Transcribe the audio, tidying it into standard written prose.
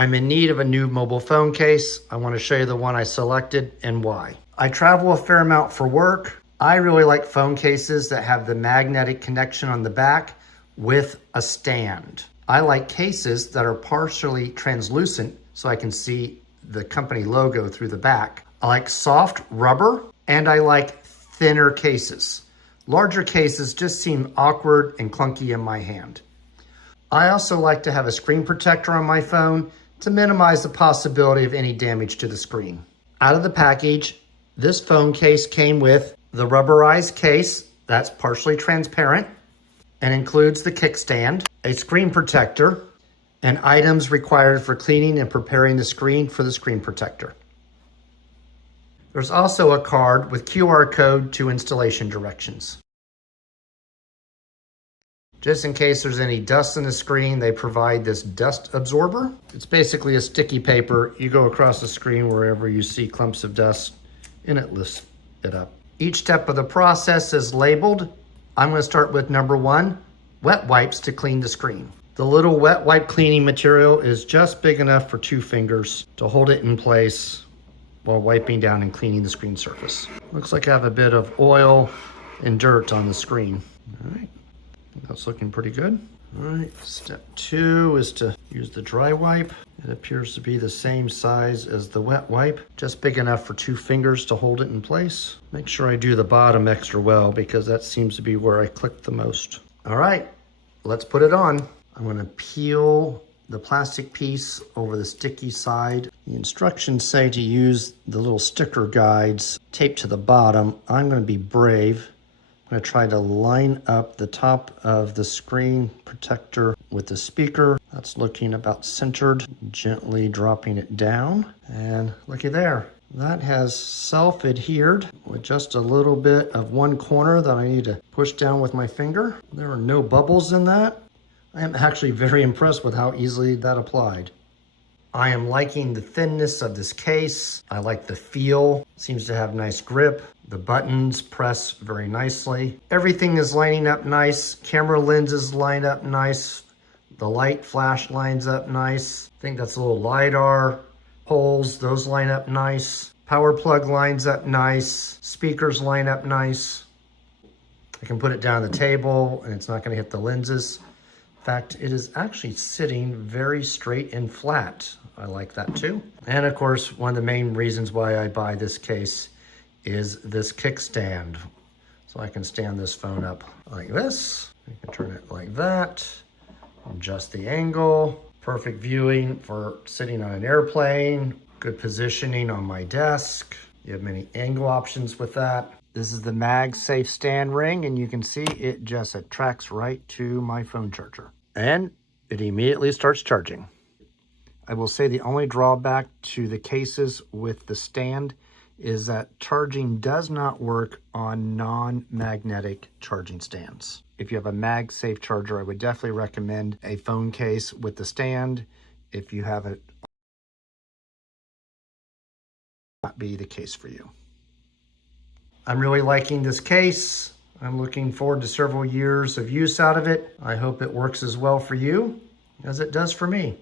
I'm in need of a new mobile phone case. I want to show you the one I selected and why. I travel a fair amount for work. I really like phone cases that have the magnetic connection on the back with a stand. I like cases that are partially translucent so I can see the company logo through the back. I like soft rubber and I like thinner cases. Larger cases just seem awkward and clunky in my hand. I also like to have a screen protector on my phone to minimize the possibility of any damage to the screen. Out of the package, this phone case came with the rubberized case that's partially transparent and includes the kickstand, a screen protector, and items required for cleaning and preparing the screen for the screen protector. There's also a card with QR code to installation directions. Just in case there's any dust in the screen, they provide this dust absorber. It's basically a sticky paper. You go across the screen wherever you see clumps of dust and it lifts it up. Each step of the process is labeled. I'm going to start with number 1, wet wipes to clean the screen. The little wet wipe cleaning material is just big enough for 2 fingers to hold it in place while wiping down and cleaning the screen surface. Looks like I have a bit of oil and dirt on the screen. All right. That's looking pretty good. All right, step 2 is to use the dry wipe. It appears to be the same size as the wet wipe, just big enough for 2 fingers to hold it in place. Make sure I do the bottom extra well because that seems to be where I click the most. All right, let's put it on. I'm gonna peel the plastic piece over the sticky side. The instructions say to use the little sticker guides taped to the bottom. I'm gonna be brave. I'm gonna try to line up the top of the screen protector with the speaker. That's looking about centered, gently dropping it down. And looky there, that has self-adhered with just a little bit of one corner that I need to push down with my finger. There are no bubbles in that. I am actually very impressed with how easily that applied. I am liking the thinness of this case. I like the feel. Seems to have nice grip. The buttons press very nicely. Everything is lining up nice. Camera lenses line up nice. The light flash lines up nice. I think that's a little LiDAR. Poles, those line up nice. Power plug lines up nice. Speakers line up nice. I can put it down on the table and it's not gonna hit the lenses. In fact, it is actually sitting very straight and flat. I like that too. And of course, one of the main reasons why I buy this case is this kickstand. So I can stand this phone up like this. I can turn it like that, adjust the angle. Perfect viewing for sitting on an airplane. Good positioning on my desk. You have many angle options with that. This is the Magsafe stand ring, and you can see it just attracts right to my phone charger. And it immediately starts charging. I will say the only drawback to the cases with the stand is that charging does not work on non-magnetic charging stands. If you have a Magsafe charger, I would definitely recommend a phone case with the stand. If you have it, not be the case for you. I'm really liking this case. I'm looking forward to several years of use out of it. I hope it works as well for you as it does for me.